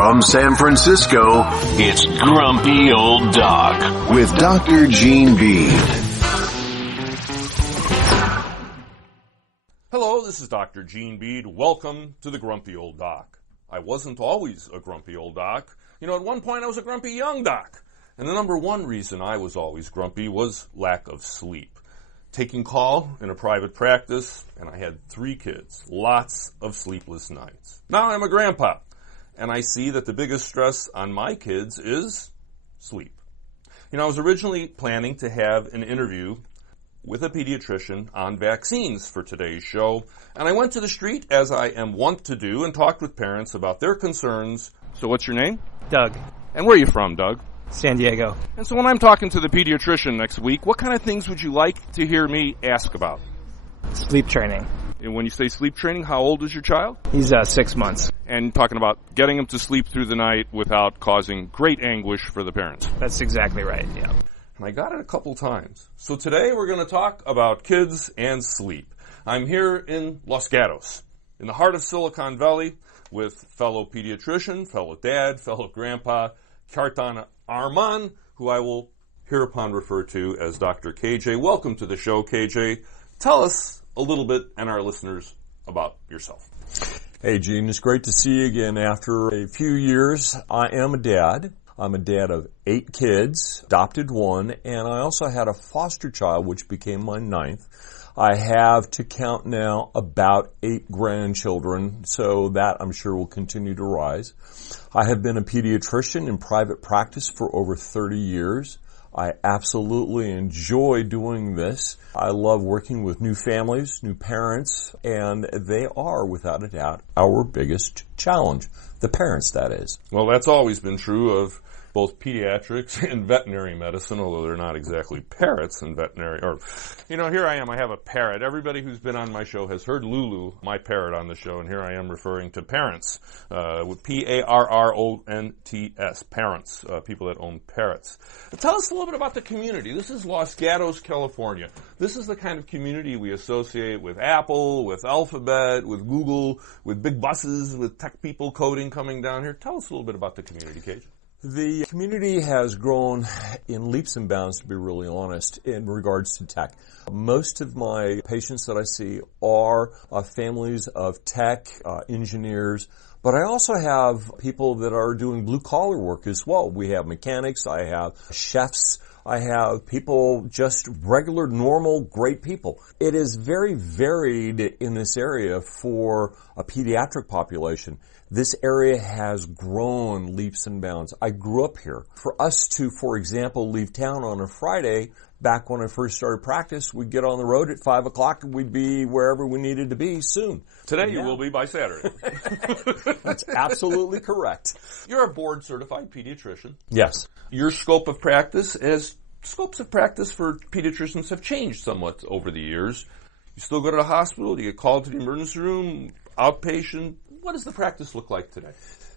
From San Francisco, it's Grumpy Old Doc with Dr. Gene Bede. Hello, this is Dr. Gene Bede. Welcome to the Grumpy Old Doc. I wasn't always a grumpy old doc. You know, at one point I was a grumpy young doc. And the number one reason I was always grumpy was lack of sleep. Taking call in a private practice, and I had 3 kids. Lots of sleepless nights. Now I'm a grandpa, and I see that the biggest stress on my kids is sleep. You know, I was originally planning to have an interview with a pediatrician on vaccines for today's show, and I went to the street, as I am wont to do, and talked with parents about their concerns. So what's your name? Doug. And where are you from, Doug? San Diego. And so when I'm talking to the pediatrician next week, what kind of things would you like to hear me ask about? Sleep training. And when you say sleep training, how old is your child? He's 6 months. And talking about getting him to sleep through the night without causing great anguish for the parents. That's exactly right, yeah. And I got it a couple times. So today we're going to talk about kids and sleep. I'm here in Los Gatos, in the heart of Silicon Valley, with fellow pediatrician, fellow dad, fellow grandpa, Kjartan Armann, who I will hereupon refer to as Dr. KJ. Welcome to the show, KJ. Tell us a little bit, and our listeners, about yourself. Hey, Gene, it's great to see you again after a few years. I am a dad. I'm a dad of 8 kids, adopted 1, and I also had a foster child, which became my 9th. I have, to count now, about 8 grandchildren, so that I'm sure will continue to rise. I have been a pediatrician in private practice for over 30 years. I absolutely enjoy doing this. I love working with new families, new parents, and they are, without a doubt, our biggest challenge. The parents, that is. Well, that's always been true of both pediatrics and veterinary medicine, although they're not exactly parrots in veterinary. Or, you know, here I am, I have a parrot. Everybody who's been on my show has heard Lulu, my parrot, on the show, and here I am referring to parents, with P-A-R-R-O-N-T-S, parents, people that own parrots. But tell us a little bit about the community. This is Los Gatos, California. This is the kind of community we associate with Apple, with Alphabet, with Google, with big buses, with tech people coding coming down here. Tell us a little bit about the community, Cage. The community has grown in leaps and bounds, to be really honest, in regards to tech. Most of my patients that I see are families of tech, engineers, but I also have people that are doing blue-collar work as well. We have mechanics, I have chefs, I have people, just regular, normal, great people. It is very varied in this area for a pediatric population. This area has grown leaps and bounds. I grew up here. For us to, for example, leave town on a Friday, back when I first started practice, we'd get on the road at 5 o'clock and we'd be wherever we needed to be soon. Today you will be by Saturday. That's absolutely correct. You're a board-certified pediatrician. Yes. Your scope of practice, as scopes of practice for pediatricians have changed somewhat over the years. You still go to the hospital, you get called to the emergency room, outpatient. What does the practice look like today?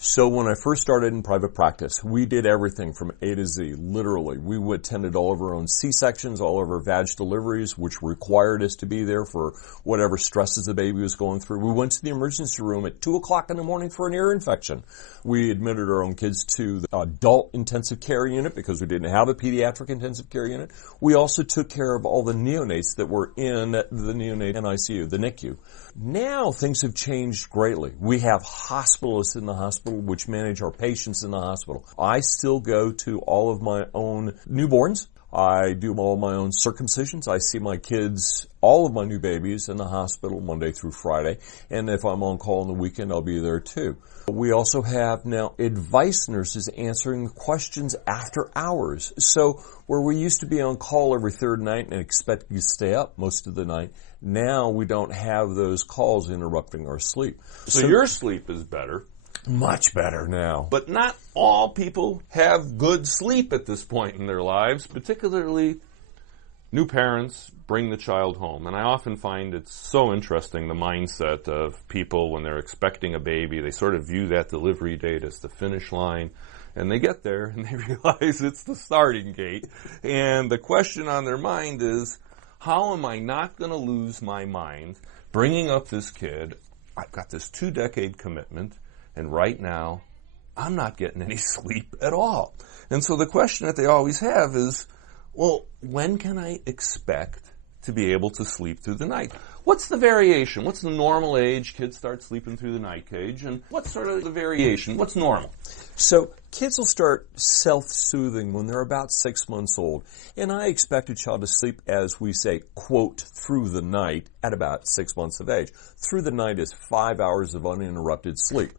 So when I first started in private practice, we did everything from A to Z, literally. We attended all of our own C-sections, all of our vag deliveries, which required us to be there for whatever stresses the baby was going through. We went to the emergency room at 2 o'clock in the morning for an ear infection. We admitted our own kids to the adult intensive care unit because we didn't have a pediatric intensive care unit. We also took care of all the neonates that were in the neonate NICU, the NICU. Now things have changed greatly. We have hospitalists in the hospital which manage our patients in the hospital. I still go to all of my own newborns. I do all my own circumcisions. I see my kids, all of my new babies, in the hospital Monday through Friday. And if I'm on call on the weekend, I'll be there too. We also have now advice nurses answering questions after hours. So where we used to be on call every third night and expect you to stay up most of the night, now we don't have those calls interrupting our sleep. So your sleep is better. Much better now. But not all people have good sleep at this point in their lives, particularly new parents bring the child home. And I often find it's so interesting, the mindset of people when they're expecting a baby. They sort of view that delivery date as the finish line. And they get there and they realize it's the starting gate. And the question on their mind is, how am I not going to lose my mind bringing up this kid? I've got this 2-decade commitment. And right now, I'm not getting any sleep at all. And so the question that they always have is, well, when can I expect to be able to sleep through the night? What's the variation? What's the normal age kids start sleeping through the night, Cage? And what's sort of the variation? What's normal? So kids will start self-soothing when they're about 6 months old. And I expect a child to sleep, as we say, quote, through the night at about 6 months of age. Through the night is 5 hours of uninterrupted sleep.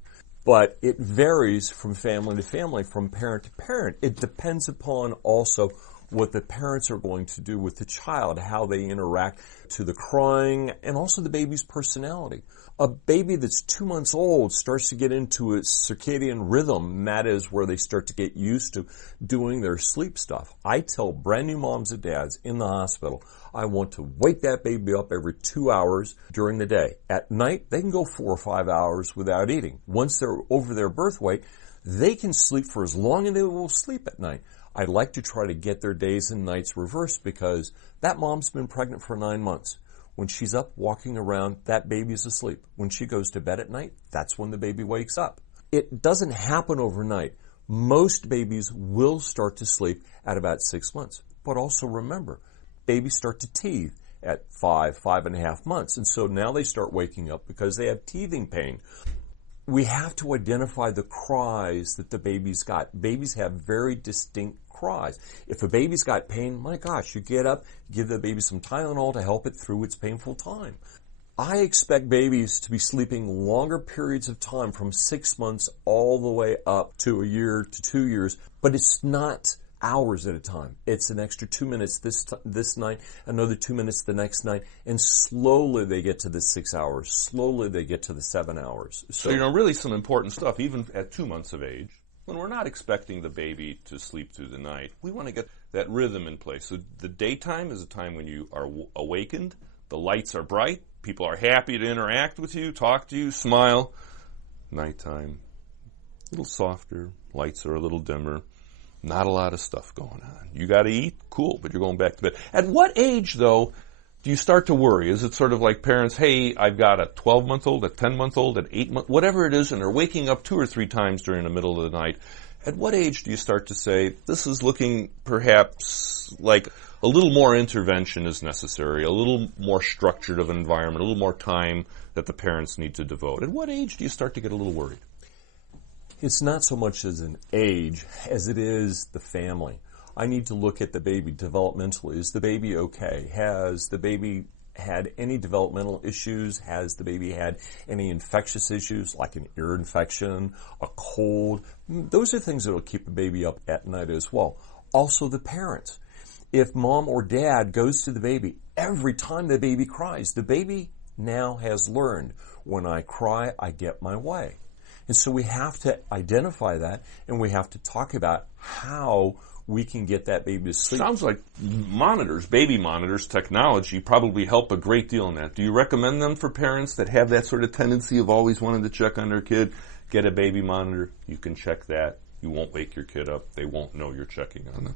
But it varies from family to family, from parent to parent. It depends upon also what the parents are going to do with the child, how they interact to the crying, and also the baby's personality. A baby that's 2 months old starts to get into its circadian rhythm, and that is where they start to get used to doing their sleep stuff. I tell brand new moms and dads in the hospital, I want to wake that baby up every 2 hours during the day. At night, they can go 4 or 5 hours without eating. Once they're over their birth weight, they can sleep for as long as they will sleep at night. I like to try to get their days and nights reversed because that mom's been pregnant for 9 months. When she's up walking around, that baby's asleep. When she goes to bed at night, that's when the baby wakes up. It doesn't happen overnight. Most babies will start to sleep at about 6 months. But also remember, babies start to teeth at 5.5 months. And so now they start waking up because they have teething pain. We have to identify the cries that the baby's got. Babies have very distinct cries. If a baby's got pain, my gosh, you get up, give the baby some Tylenol to help it through its painful time. I expect babies to be sleeping longer periods of time, from 6 months all the way up to a year to 2 years, but it's not hours at a time. It's an extra 2 minutes this night, another 2 minutes the next night, and slowly they get to the 6 hours. Slowly they get to the 7 hours. So, really some important stuff, even at 2 months of age. When we're not expecting the baby to sleep through the night, we want to get that rhythm in place. So the daytime is a time when you are awakened, the lights are bright, people are happy to interact with you, talk to you, smile. Nighttime, a little softer, lights are a little dimmer. Not a lot of stuff going on. You got to eat? Cool, but you're going back to bed. At what age, though, do you start to worry? Is it sort of like parents, hey, I've got a 12-month-old, a 10-month-old, an 8-month, whatever it is, and they're waking up 2 or 3 times during the middle of the night. At what age do you start to say, this is looking perhaps like a little more intervention is necessary, a little more structured of an environment, a little more time that the parents need to devote? At what age do you start to get a little worried? It's not so much as an age as it is the family. I need to look at the baby developmentally. Is the baby okay? Has the baby had any developmental issues? Has the baby had any infectious issues like an ear infection, a cold? Those are things that will keep a baby up at night as well. Also the parents. If mom or dad goes to the baby every time the baby cries, the baby now has learned, when I cry, I get my way. And so we have to identify that, and we have to talk about how we can get that baby to sleep. Sounds like monitors, baby monitors, technology probably help a great deal in that. Do you recommend them for parents that have that sort of tendency of always wanting to check on their kid? Get a baby monitor. You can check that. You won't wake your kid up. They won't know you're checking on them.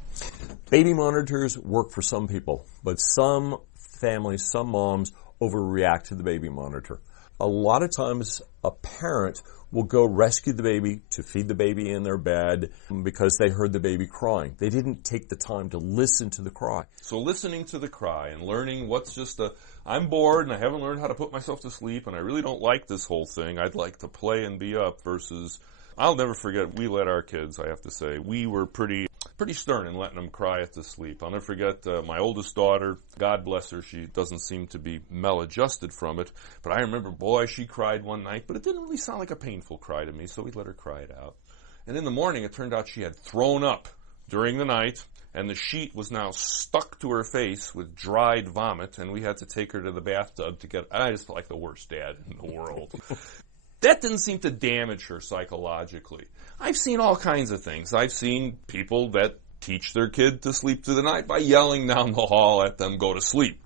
Baby monitors work for some people, but some families, some moms overreact to the baby monitor. A lot of times a parent will go rescue the baby to feed the baby in their bed because they heard the baby crying. They didn't take the time to listen to the cry. So listening to the cry and learning what's just I'm bored and I haven't learned how to put myself to sleep and I really don't like this whole thing. I'd like to play and be up versus, I'll never forget, we let our kids, I have to say, we were pretty stern in letting them cry at the sleep. I'll never forget my oldest daughter, God bless her, she doesn't seem to be maladjusted from it, but I remember, boy, she cried one night, but it didn't really sound like a painful cry to me, so we let her cry it out. And in the morning, it turned out she had thrown up during the night, and the sheet was now stuck to her face with dried vomit, and we had to take her to the bathtub to get, I just felt like the worst dad in the world. That didn't seem to damage her psychologically. I've seen all kinds of things. I've seen people that teach their kid to sleep through the night by yelling down the hall at them, go to sleep.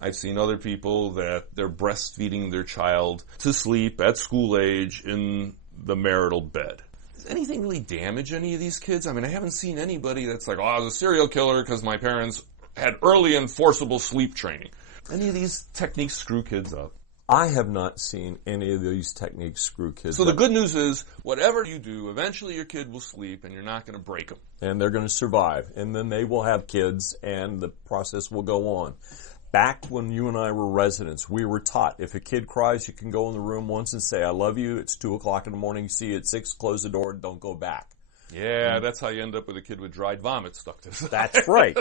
I've seen other people that they're breastfeeding their child to sleep at school age in the marital bed. Does anything really damage any of these kids? I mean, I haven't seen anybody that's like, oh, I was a serial killer because my parents had early and forcible sleep training. Any of these techniques screw kids up? I have not seen any of these techniques screw kids So the up. good news is, whatever you do, eventually your kid will sleep and you're not going to break them. And they're going to survive. And then they will have kids and the process will go on. Back when you and I were residents, we were taught if a kid cries, you can go in the room once and say, I love you. It's 2 o'clock in the morning. You see you at 6, close the door, don't go back. Yeah, that's how you end up with a kid with dried vomit stuck to his eye. That's right.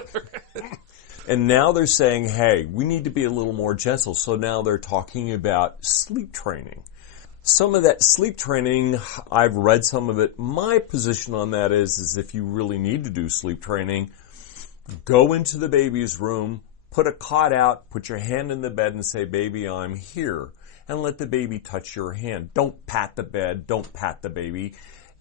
And now they're saying, hey, we need to be a little more gentle. So now they're talking about sleep training. Some of that sleep training, I've read some of it. My position on that is if you really need to do sleep training, go into the baby's room, put a cot out, put your hand in the bed and say, baby, I'm here. And let the baby touch your hand. Don't pat the bed. Don't pat the baby.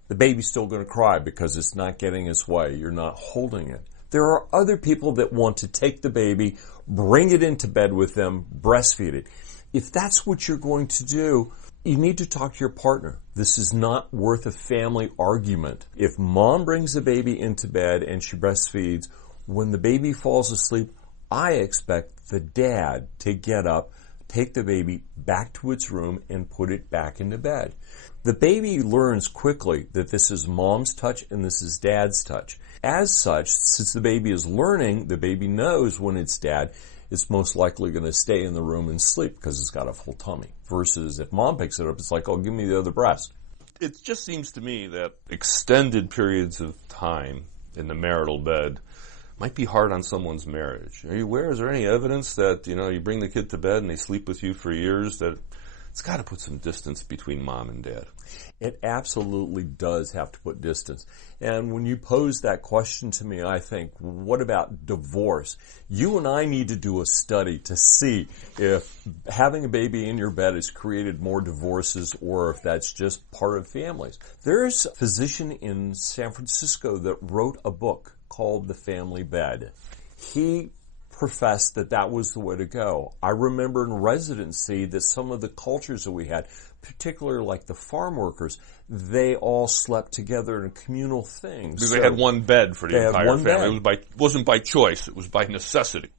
The baby's still going to cry because it's not getting its way. You're not holding it. There are other people that want to take the baby, bring it into bed with them, breastfeed it. If that's what you're going to do, you need to talk to your partner. This is not worth a family argument. If mom brings the baby into bed and she breastfeeds, when the baby falls asleep, I expect the dad to get up, take the baby back to its room, and put it back into bed. The baby learns quickly that this is mom's touch and this is dad's touch. As such, since the baby is learning, the baby knows when it's dad, it's most likely going to stay in the room and sleep because it's got a full tummy. Versus if mom picks it up, it's like, oh, give me the other breast. It just seems to me that extended periods of time in the marital bed might be hard on someone's marriage. Are you aware? Is there any evidence that, you bring the kid to bed and they sleep with you for years, that it's got to put some distance between mom and dad? It absolutely does have to put distance. And when you pose that question to me, I think, what about divorce? You and I need to do a study to see if having a baby in your bed has created more divorces or if that's just part of families. There's a physician in San Francisco that wrote a book called The Family Bed. He professed that that was the way to go. I remember in residency that some of the cultures that we had, particularly like the farm workers, they all slept together in communal things. Because they had one bed for the entire family. Bed. It wasn't by choice. It was by necessity.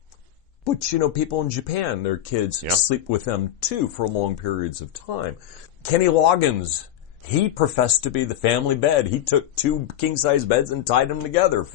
But, people in Japan, their kids sleep with them, too, for long periods of time. Kenny Loggins, he professed to be the family bed. He took 2 king-size beds and tied them together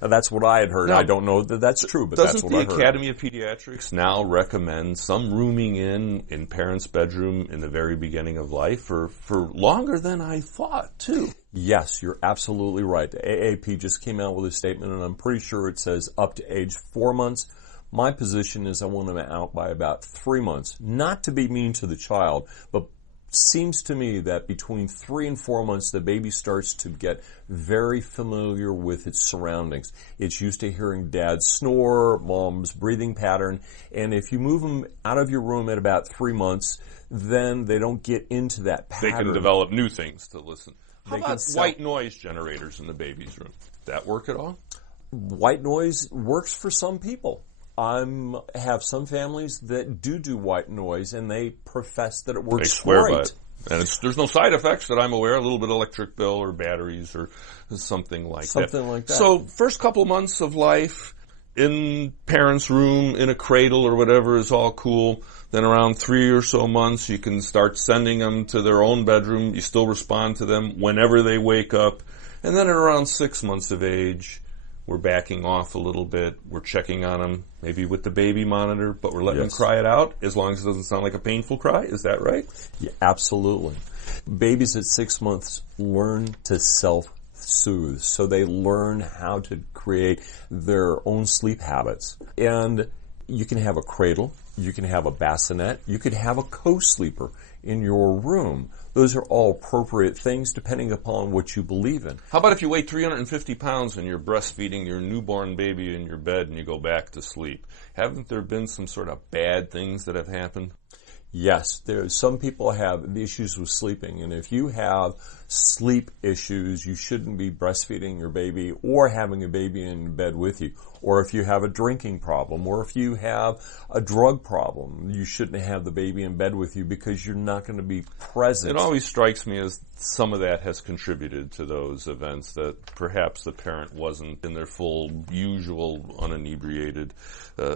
that's what I had heard. Now, I don't know that that's true, but that's what I heard. Doesn't the Academy of Pediatrics now recommend some rooming in parents' bedroom in the very beginning of life for longer than I thought, too? Yes, you're absolutely right. The AAP just came out with a statement, and I'm pretty sure it says up to age 4 months. My position is I want them out by about 3 months. Not to be mean to the child, but seems to me that between 3 and 4 months, the baby starts to get very familiar with its surroundings. It's used to hearing dad snore, mom's breathing pattern, and if you move them out of your room at about 3 months, then they don't get into that pattern. They can develop new things to listen. How about white noise generators in the baby's room? Does that work at all? White noise works for some people. I have some families that do white noise, and they profess that it works They swear great. by it. And there's no side effects that I'm aware of, a little bit of electric bill or batteries or something like that. Something like that. So first couple months of life in parents' room, in a cradle or whatever is all cool. Then around 3 or so months, you can start sending them to their own bedroom. You still respond to them whenever they wake up. And then at around 6 months of age, we're backing off a little bit. We're checking on them, maybe with the baby monitor, but we're letting them cry it out as long as it doesn't sound like a painful cry. Is that right? Yeah, absolutely. Babies at 6 months learn to self-soothe, so they learn how to create their own sleep habits. And you can have a cradle, you can have a bassinet, you could have a co-sleeper in your room. Those are all appropriate things depending upon what you believe in. How about if you weigh 350 pounds and you're breastfeeding your newborn baby in your bed and you go back to sleep? Haven't there been some sort of bad things that have happened? Yes, some people have issues with sleeping, and if you have sleep issues, you shouldn't be breastfeeding your baby or having a baby in bed with you. or if you have a drinking problem, or if you have a drug problem, you shouldn't have the baby in bed with you because you're not going to be present. It always strikes me as some of that has contributed to those events, that perhaps the parent wasn't in their full, usual, uninebriated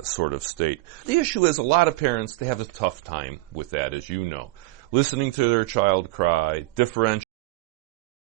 sort of state. The issue is a lot of parents, they have a tough time with that, as you know. Listening to their child cry, differentiating